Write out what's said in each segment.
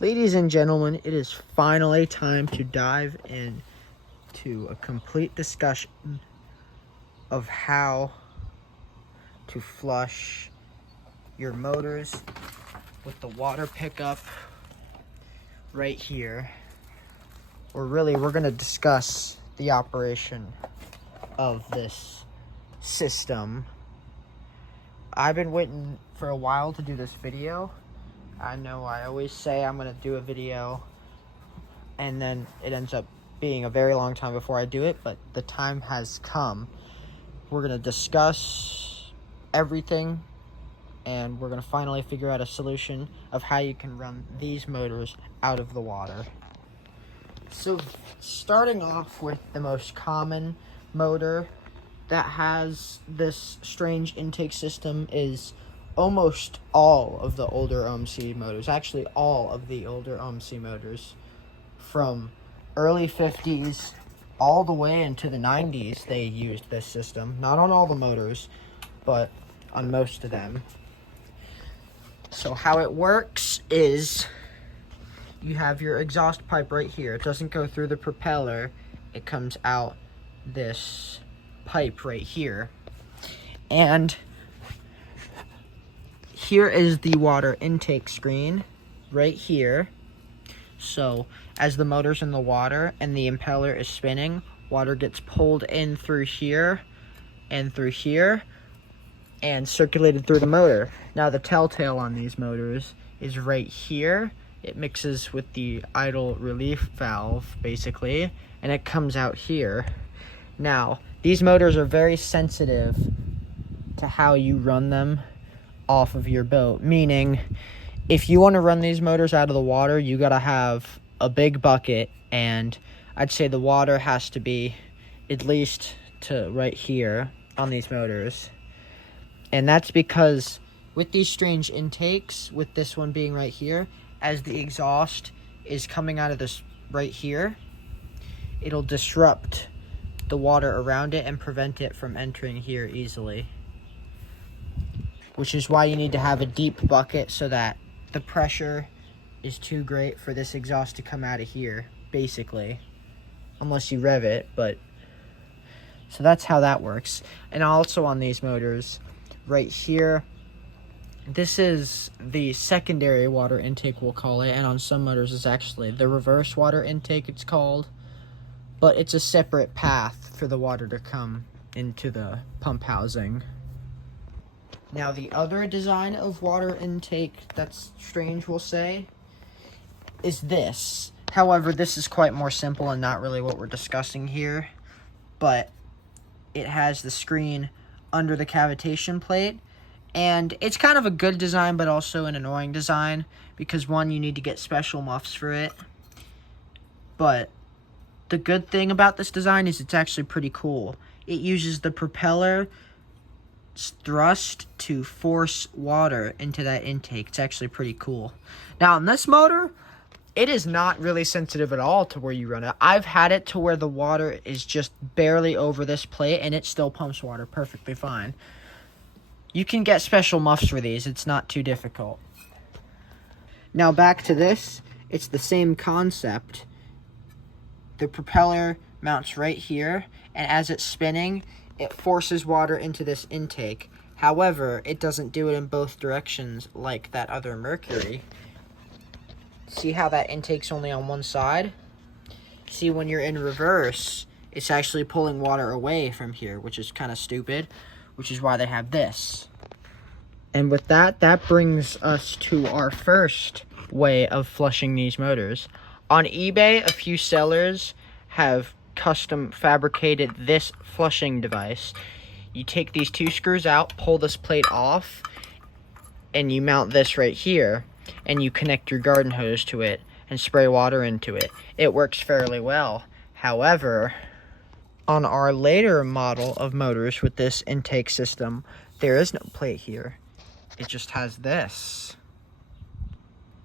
Ladies and gentlemen, it is finally time to dive into a complete discussion of how to flush your motors with the water pickup right here. Or really, we're going to discuss the operation of this system. I've been waiting for a while to do this video. I know I always say I'm going to do a video and then it ends up being a very long time before I do it, but the time has come. We're going to discuss everything and we're going to finally figure out a solution of how you can run these motors out of the water. So starting off with the most common motor that has this strange intake system is almost all of the older OMC motors, actually all of the older OMC motors from early 50s all the way into the 90s, they used this system. Not on all the motors, but on most of them. So how it works is you have your exhaust pipe right here. It doesn't go through the propeller. It comes out this pipe right here. And here is the water intake screen right here. So as the motor's in the water and the impeller is spinning, water gets pulled in through here and circulated through the motor. Now the telltale on these motors is right here. It mixes with the idle relief valve basically, and it comes out here. Now these motors are very sensitive to how you run them off of your boat, meaning if you want to run these motors out of the water, you got to have a big bucket, and I'd say the water has to be at least to right here on these motors. And that's because with these strange intakes, with this one being right here, as the exhaust is coming out of this right here, it'll disrupt the water around it and prevent it from entering here easily. Which is why you need to have a deep bucket so that the pressure is too great for this exhaust to come out of here, basically. Unless you rev it, but... So that's how that works. And also on these motors, right here, this is the secondary water intake, we'll call it. And on some motors, it's actually the reverse water intake, it's called. But it's a separate path for the water to come into the pump housing. Now, the other design of water intake that's strange, we'll say, is this. However, this is quite more simple and not really what we're discussing here. But it has the screen under the cavitation plate. And it's kind of a good design, but also an annoying design. Because, one, you need to get special muffs for it. But the good thing about this design is it's actually pretty cool. It uses the propeller thrust to force water into that intake. It's actually pretty cool. Now on this motor, it is not really sensitive at all to where you run it. I've had it to where the water is just barely over this plate and it still pumps water perfectly fine. You can get special muffs for these. It's not too difficult. Now back to this. It's the same concept. The propeller mounts right here, and as it's spinning, it forces water into this intake. However, it doesn't do it in both directions like that other Mercury. See how that intake's only on one side? See, when you're in reverse, it's actually pulling water away from here, which is kind of stupid, which is why they have this. And with that, that brings us to our first way of flushing these motors. On eBay, a few sellers have custom fabricated this flushing device. You take these two screws out, pull this plate off, and you mount this right here, and you connect your garden hose to it and spray water into it. It works fairly well. However, on our later model of motors with this intake system, there is no plate here. It just has this.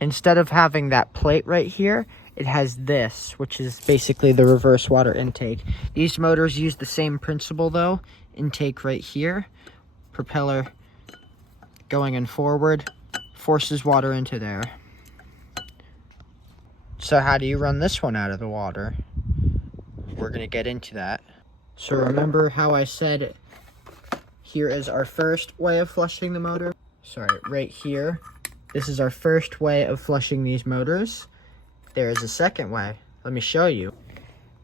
Instead of having that plate right here, it has this, which is basically the reverse water intake. These motors use the same principle though. Intake right here, propeller going in forward, forces water into there. So how do you run this one out of the water? We're gonna get into that. So remember how I said here is our first way of flushing the motor? Sorry, right here. This is our first way of flushing these motors. There is a second way. Let me show you.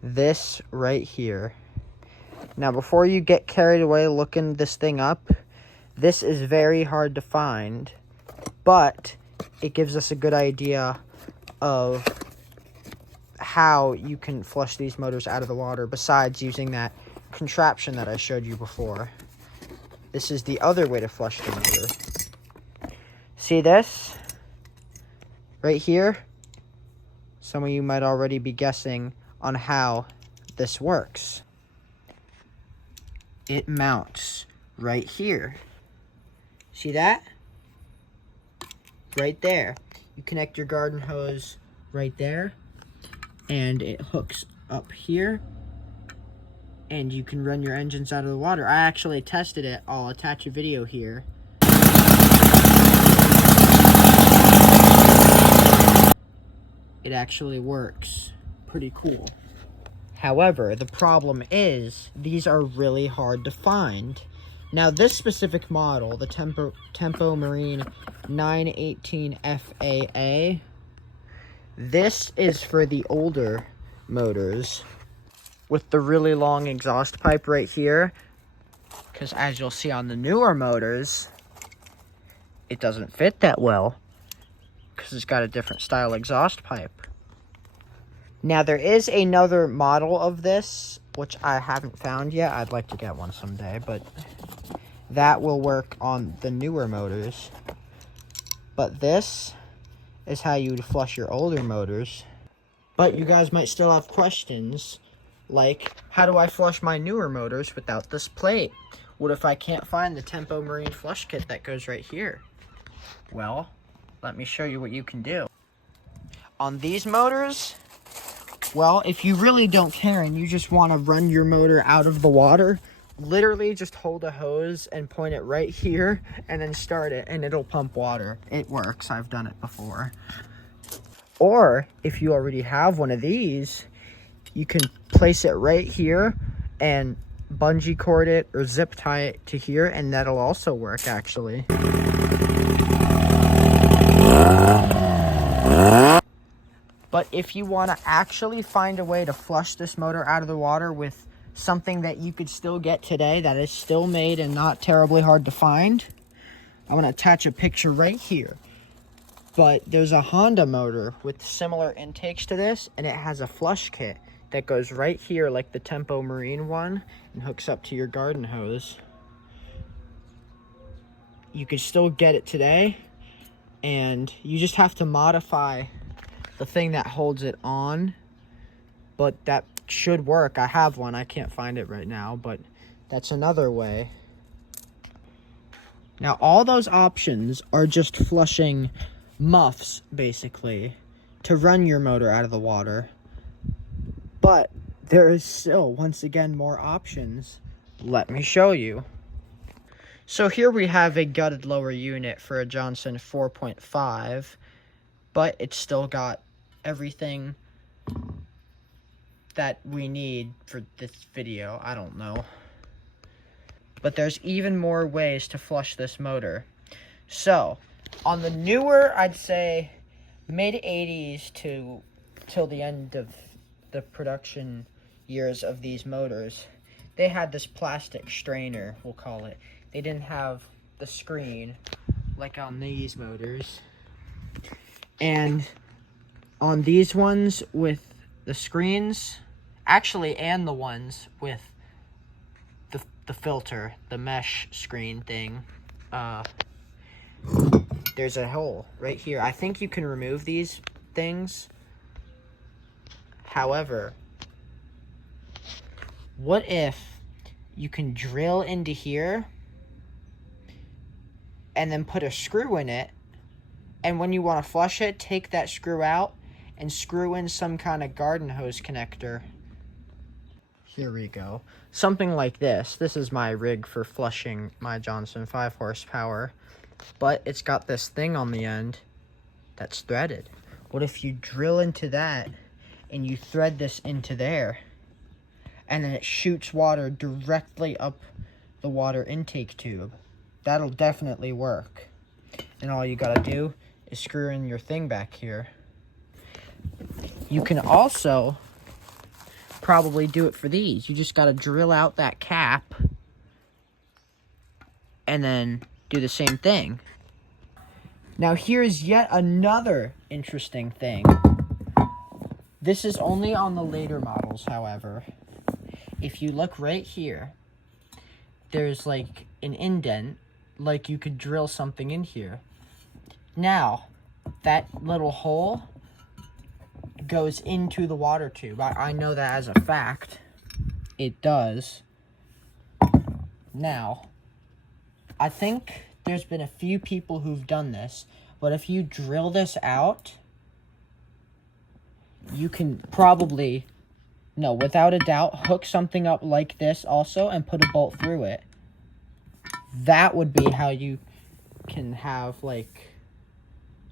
This right here. Now before you get carried away looking this thing up, this is very hard to find, but it gives us a good idea of how you can flush these motors out of the water besides using that contraption that I showed you before. This is the other way to flush the motor. See this? Right here? Some of you might already be guessing on how this works. It mounts right here. See that? Right there. You connect your garden hose right there, and it hooks up here, and you can run your engines out of the water. I actually tested it. I'll attach a video here. It actually works. Pretty cool. However, the problem is these are really hard to find. Now this specific model, the Tempo Marine 918 FAA, this is for the older motors with the really long exhaust pipe right here, because as you'll see on the newer motors, it doesn't fit that well because it's got a different style exhaust pipe. Now there is another model of this, which I haven't found yet. I'd like to get one someday, but that will work on the newer motors. But this is how you would flush your older motors. But you guys might still have questions, like, how do I flush my newer motors without this plate? What if I can't find the Tempo Marine flush kit that goes right here? Well, let me show you what you can do. On these motors, well, if you really don't care and you just want to run your motor out of the water, literally just hold a hose and point it right here and then start it and it'll pump water. It works. I've done it before. Or if you already have one of these, you can place it right here and bungee cord it or zip tie it to here, and that'll also work actually. But if you want to actually find a way to flush this motor out of the water with something that you could still get today that is still made and not terribly hard to find, I'm going to attach a picture right here. But there's a Honda motor with similar intakes to this, and it has a flush kit that goes right here like the Tempo Marine one and hooks up to your garden hose. You can still get it today, and you just have to modify the thing that holds it on, but that should work. I have one. I can't find it right now, but that's another way. Now, all those options are just flushing muffs, basically, to run your motor out of the water. But there is still, once again, more options. Let me show you. So here we have a gutted lower unit for a Johnson 4.5, but it's still got everything that we need for this video. I don't know. But there's even more ways to flush this motor. So, on the newer, I'd say mid-80s till the end of the production years of these motors, they had this plastic strainer, we'll call it. They didn't have the screen like on these motors. And on these ones with the screens, actually, and the ones with the filter, the mesh screen thing, there's a hole right here. I think you can remove these things. However, what if you can drill into here and then put a screw in it, and when you want to flush it, take that screw out and screw in some kind of garden hose connector. Here we go. Something like this. This is my rig for flushing my Johnson 5 horsepower. But it's got this thing on the end that's threaded. What if you drill into that and you thread this into there, and then it shoots water directly up the water intake tube? That'll definitely work. And all you gotta do is screw in your thing back here. You can also probably do it for these. You just gotta drill out that cap and then do the same thing. Now here's yet another interesting thing. This is only on the later models, however. If you look right here, there's like an indent, like you could drill something in here. Now, that little hole goes into the water tube. I know that as a fact. It does. Now, I think there's been a few people who've done this, but if you drill this out, you can probably, no, without a doubt, hook something up like this also and put a bolt through it. That would be how you can have like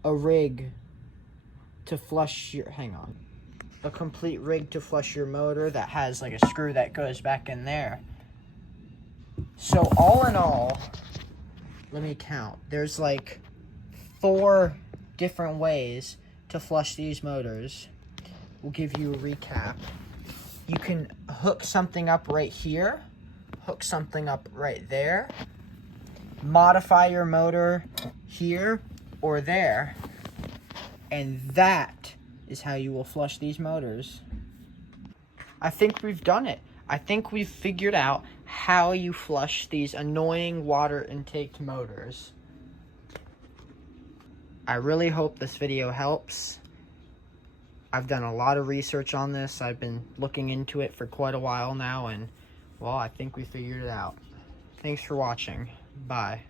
a rig to flush your, a complete rig to flush your motor that has like a screw that goes back in there. So all in all, let me count. There's like 4 different ways to flush these motors. We'll give you a recap. You can hook something up right here, hook something up right there, modify your motor here or there, and that is how you will flush these motors. I think we've done it. I think we've figured out how you flush these annoying water intake motors. I really hope this video helps. I've done a lot of research on this. I've been looking into it for quite a while now, and well, I think we figured it out. Thanks for watching. Bye.